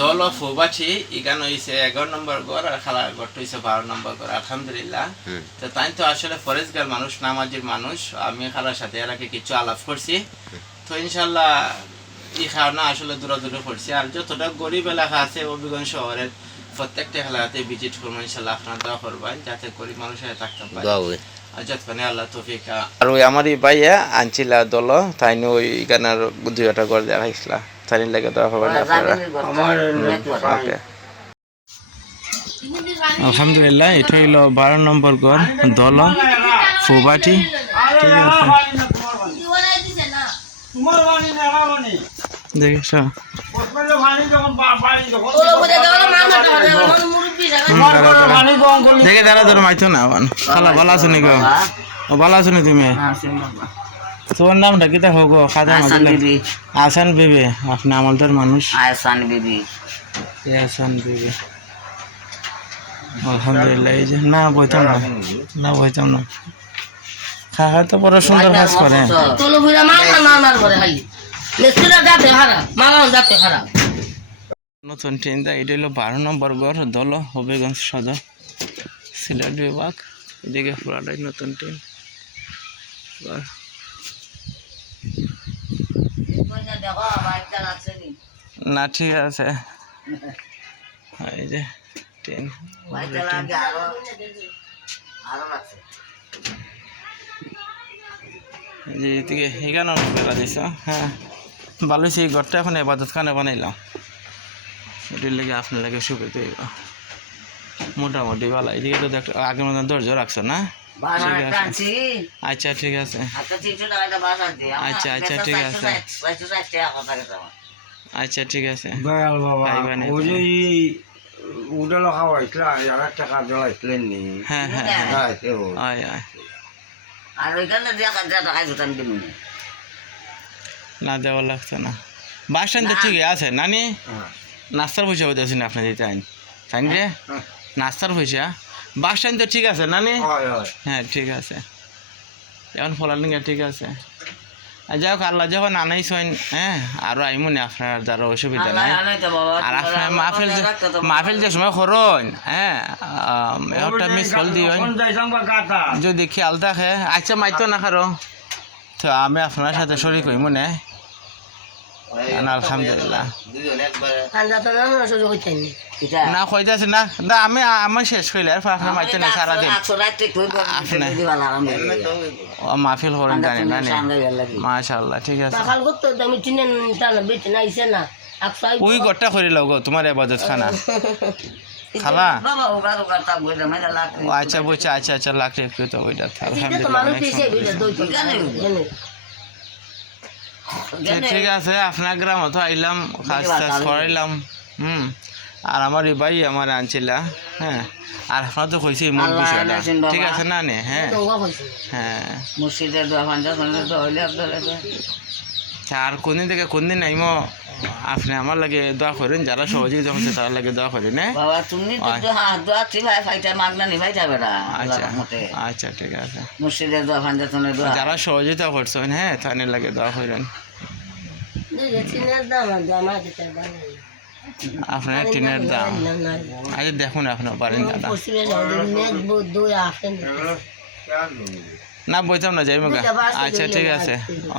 দল ফুবাছি ইগান হইছে 11 নম্বর ঘর আর খালার ঘরটা হইছে 12 নম্বর ঘর আলহামদুলিল্লাহ। তো তাই তো আসলে ফরেজগার মানুষ, নামাজির মানুষ। আমি খালার সাথে এর আগে কিছু আলাপ করছি, তো ইনশাল্লাহ ই খাওয়া আসলে দূরে করছি। আর যতটা গরিব এলাকা আছে অভিগঞ্জ শহরের প্রত্যেকটা এলাকাতে ভিজিট করবো ইনশাল্লাহ। আপনারা দোয়া করবেন যাতে গরিব মানুষের থাকতে পারে, আর যতক্ষণে আল্লাহ তৌফিক। আর ওই আমার ভাইয়া আনছিলা দল তাই ওই গানার দুইটা ঘর দেখাইছিলা, তাই লাগে দোয়া করবেন আপনারা। আলহামদুলিল্লাহ, এটা হইল 12 নম্বর ঘর দল ফুবাটি। ঠিক আছে, দেখিস দেখে দাঁড়া ধরো মাইতো না খালা। ভালো আছো নি গো? ভালো আছো নি তুমি? তোমার নামটা কি দেখো গো? খাজা আসান বিবি। আপনি আমাদের মানুষ। আসান বিবি। আলহামদুলিল্লাহ। এই যে না বইতাম না খাওয়া তো বড় সুন্দর কাজ করে। নতুন ট্রেন দা, এটা হলো 12 নম্বর ঘর দল হবিগঞ্জ সদর সিলেট বিভাগ। এদিকে পুরাটাই নতুন ট্রেন। না ঠিক আছে, এই যে ট্রেন এদিকে এখানে বেলা দিছ। হ্যাঁ ভালো হয়েছে, এই ঘরটা এখন এবাদত খানে বানাইলাম। এটির লেগে আপনার লাগে সুবিধা মোটামুটি ভালো। এদিকে তো আগের মতন ধৈর্য রাখছো না? আচ্ছা ঠিক আছে, আচ্ছা ঠিক আছে, আচ্ছা ঠিক আছে। না দেওয়া লাগছে না। বাস স্ট্যান্ড তো ঠিক আছে নানি। নাস্তার পয়সা হইতেছি না আপনার দিতে তাই রে? নাস্তার পয়সা বাস স্ট্যান্ড তো ঠিক আছে নানি? হ্যাঁ ঠিক আছে, এখন ফলালিঙ্গা ঠিক আছে। যাই হোক আল্লাহ যখন আনাইছেন, হ্যাঁ আরো আইমনি আপনার দ্বারা অসুবিধা নাই। আর আপনার মাহফিল যে সময় করুন, হ্যাঁ একটা মিস কল দিও যদি খেয়াল থাকে। আচ্ছা মাইতো না কারো, তো আমি আপনার সাথে শরীর করি মনে। আলহামদুলিল্লাহ না কইতেছি না, আমি আমার শেষ কইলে আর আপনার মাইতে না সারাদিন মাহফিল করেন জানি না। মাশাআল্লাহ ঠিক আছে, ওই ঘরটা করে লও গো তোমার ইবাদত খানা খালা। আচ্ছা বুঝছি, আচ্ছা লাখ একটু তো ওইটা ঠিক আছে। আপনার গ্রাম তো আইলাম, কাজ টাজ করাইলাম। আর আমার এই ভাই আমার আনছিলা। হ্যাঁ আর আপনার তো কইছি মোট বিষয়টা ঠিক আছে না নে? হ্যাঁ আর কোনদিন থেকে কোনদিন নাইমো আপনি আমার লাগে দোয়া করেন, যারা সহযোগিতা করছে তার লাগে দোয়া করেন। আচ্ছা ঠিক আছে, যারা সহযোগিতা করছেন হ্যাঁ তাদের লাগে দোয়া করেন। আপনার টিনের দাম আচ্ছা দেখুন আপনার পারেন দাদা। না বইতাম না, যাই মুখে। আচ্ছা ঠিক আছে,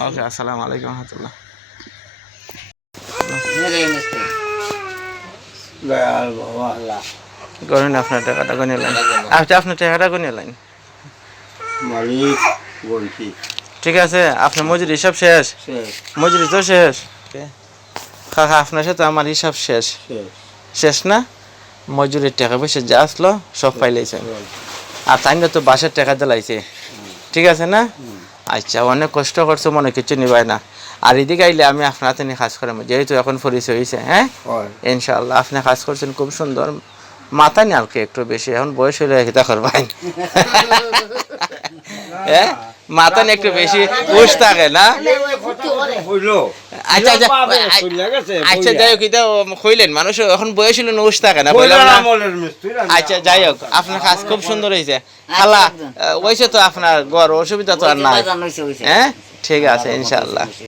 ওকে আসসালামু আলাইকুম রহমতুল্লাহ। গণেন আপনার টাকাটা গণে লাইন। আচ্ছা আপনার টাকাটা গণে লাইন। ঠিক আছে, আপনার মজুরি হিসাব শেষ? মজুরি তো শেষ। কাকা আপনার সাথে আমার হিসাব শেষ না? মজুরির টাকা পয়সা যা আসলো সব পাইলেছে, আর তাই না তো বাসার টাকা দিলাইছে। ঠিক আছে না? আচ্ছা অনেক কষ্ট করছো, মনে কিছু নিবাই না। আর এদিকে আইলে আমি আপনার হাতে নিয়ে কাজ করাম, যেহেতু এখন পরিচয় হয়েছে। হ্যাঁ ইনশাল্লাহ আপনি কাজ করছেন খুব সুন্দর। মাথা নিয়ে আর কি একটু বেশি, এখন বয়স হইলে এটা করবেন। হ্যাঁ মাথা নিয়ে একটু বেশি উস থাকে না? আচ্ছা যাই হোক, এটা কইলেন মানুষ এখন বয়স হইলে উস থাকে না। আচ্ছা যাই হোক, আপনার কাজ খুব সুন্দর হয়েছে। খালা ওইসে তো আপনার ঘর অসুবিধা তো আর নাই। হ্যাঁ ঠিক আছে ইনশাল্লাহ।